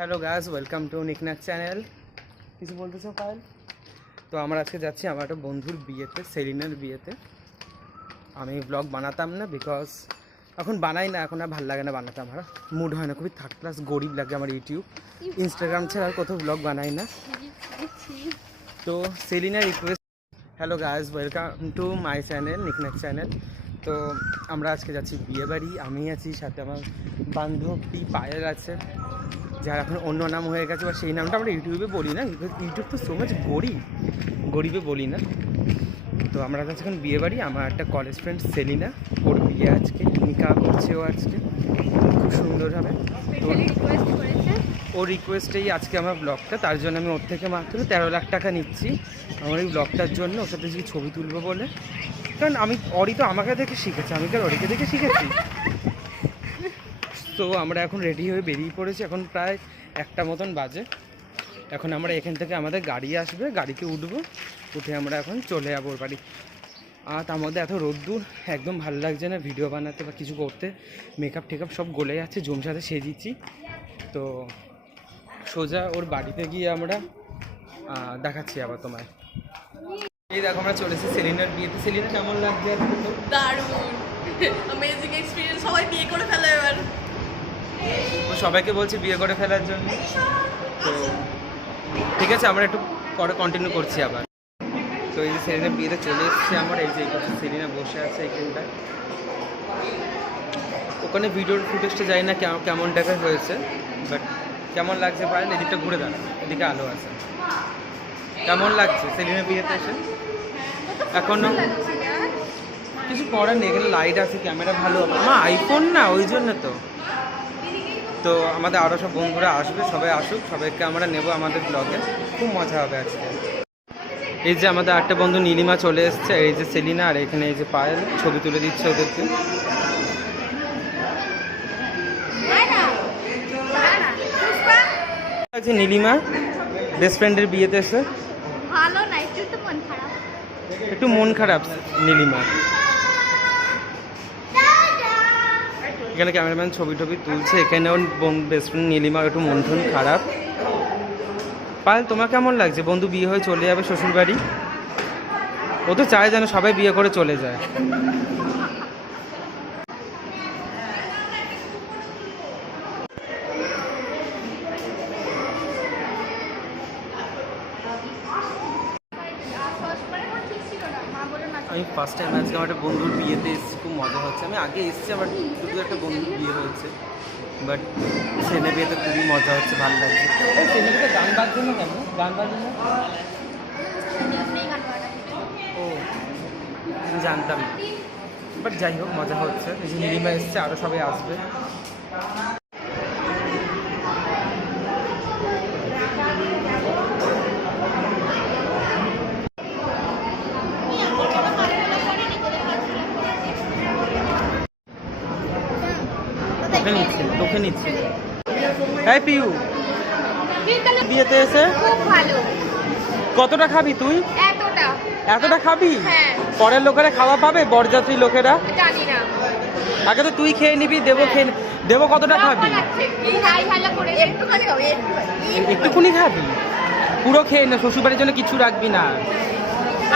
Hello গাছ welcome to Niknath channel. কিছু বলতে চাও, পায়েল? তো আমরা আজকে যাচ্ছি আমার একটা বন্ধুর বিয়েতে, সেলিনার বিয়েতে। আমি ব্লগ বানাতাম না বিকজ এখন বানাই না, এখন আর ভালো লাগে না বানাতে আমার। মুড হয় না, খুবই থার্ড ক্লাস গরিব লাগে আমার ইউটিউব ইনস্টাগ্রাম ছাড়া আর কোথাও ব্লগ বানাই না। তো Selina request hello guys welcome to my channel নিকনাথ channel তো আমরা আজকে যাচ্ছি বিয়ে বাড়ি আমি আছি, সাথে আমার বান্ধবী পায়েল আছে। যার এখন অন্য নাম হয়ে গেছে বা সেই নামটা আমরা ইউটিউবে বলি না। ইউটিউব তো সো মাচ গরিব। গরিবে বলি না। তো আমরা যাচ্ছি এখন বিয়ে বাড়ি আমার একটা কলেজ ফ্রেন্ড সেলিনা ওর বিয়ে আজকে নিকা করছে ও আজকে। খুব সুন্দর হবে। তো ওর রিকোয়েস্টেই আজকে আমার ব্লগটা তার জন্য আমি ওর থেকে মাত্র তেরো লাখ টাকা নিচ্ছি। আমার এই ব্লগটার জন্য ওর সাথে কিছু ছবি তুলবো বলে। কারণ আমি অরি তো আমাকে দেখে শিখেছে আমি কার অরিকে দেখে শিখেছি? তো আমরা এখন রেডি হয়ে বেরিয়ে পড়েছি। এখন প্রায় একটা মতন বাজে। এখন আমরা এখান থেকে আমাদের গাড়ি আসবে, গাড়িতে উঠবো। উঠে আমরা এখন চলে যাব ওর বাড়ি। আর তার মধ্যে এত রোদ্দুর, একদম ভালো লাগছে না ভিডিও বানাতে বা কিছু করতে। মেকআপ টেকআপ সব গলে যাচ্ছে, জম সাথে সেজিছি। তো সোজা ওর বাড়িতে গিয়ে আমরা দেখাচ্ছি আবার তোমায়। এই দেখো আমরা চলেছি সেলিনার বিয়েতে। সেলিনা, কেমন লাগছে দারুণ। সবাই বিয়ে করে এবার। সবাইকে বলছে বিয়ে করে ফেলার জন্য। তো ঠিক আছে, আমরা একটু পরে কন্টিনিউ করছি আবার। তো এই যে সেলিনা বিয়েতে চলে এসেছে আমার, এই যে সেলিনা বসে আছে এখানটায়। ওখানে ভিডিওর ফুটেজটা জানি না কেমন টাকার হয়েছে বাট কেমন লাগছে পারেন? এদিকটা ঘুরে দাঁড়া এদিকে আলো আছে। কেমন লাগছে সেলিনা বিয়েতে এসে? এখনও? কিছু করার নেই, এখানে লাইট আছে ক্যামেরা ভালো। আমার আইফোন না, ওই জন্য তো। তো আমাদের আরও সব বন্ধুরা আসবে সবাই আসুক সবাইকে আমরা নেব আমাদের ব্লগে খুব মজা হবে আজকে। এই যে আমাদের আটটা বন্ধু নীলিমা চলে এসছে এই যে সেলিনা আর এখানে এই যে পায়েল ছবি তুলে দিচ্ছে ওদেরকে। আছে নীলিমা বেস্ট ফ্রেন্ডের বিয়েতে এসে। ভালো না একটু মন খারাপ। একটু মন খারাপ নীলিমা। এখানে ক্যামেরাম্যান ছবি টবি তুলছে এখানে ওর বেস্ট ফ্রেন্ড নীলিমার একটু মন টন খারাপ। পাল তোমার কেমন লাগছে? বন্ধু বিয়ে হয়ে চলে যাবে শ্বশুরবাড়ি? ও তো চায় যেন সবাই বিয়ে করে চলে যায়। আমি ফার্স্ট টাইম আজকে আমার একটা বন্ধুর বিয়েতে এসেছি, খুব মজা হচ্ছে। আমি আগে এসেছি আমার দুটো একটা বন্ধুর বিয়ে হয়েছে। বাট ছেলে বিয়েতে খুবই মজা হচ্ছে, ভালো লাগছে। ছেলে বিয়েতে গান বাজছে না কেন? গান বাজছে না? ও জানতাম বাট যাই হোক, মজা হচ্ছে। নীলিমা এসছে আরও সবাই আসবে। নিচ্ছে তোকে নিচ্ছে। হ্যাঁ পিউ বিয়েতে এসে কতটা খাবি তুই? এতটা। এতটা খাবি? হ্যাঁ। পরের লোকেরা খাওয়া পাবে বরযাত্রী লোকেরা? জানি আগে তো তুই খেয়ে নিবি দেবো খেয়ে দেবো কতটা খাবি? একটুখানি খাবি? পুরো খেয়ে না শ্বশুরবাড়ির জন্য কিছু রাখবি না।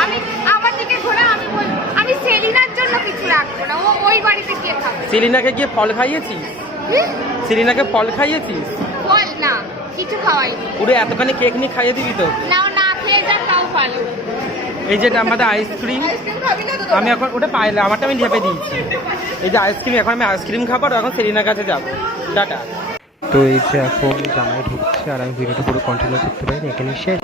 আমি আমার দিকে ঘোরা আমি বল আমি সেলিনার জন্য কিছু রাখব না। ও ওই বাড়িতে গিয়ে খাবে। সেলিনাকে গিয়ে ফল খাইয়েছিস? সেলিনাকে ফল খাইয়েছিস? বল না কিছু খাওয়াই পুরো এতখানি কেক নিয়ে খাইয়ে দিবি তো? নাও না খেয়ে যান তাও ভালো। এই যে এটা আমাদের আইসক্রিম আইসক্রিম খাবি না তো আমি এখন ওটা পাইলে আমারটা আমি ঢেপে দিয়েছি। এই যে আইসক্রিম এখন আমি আইসক্রিম খাব আর এখন সেলিনার কাছে যাব। টাটা। তো এই যে এখন জামাই ঢুকছে আর আমি ভিডিওটা পুরো কন্টিনিউ করতে পারি এখানে শেষ।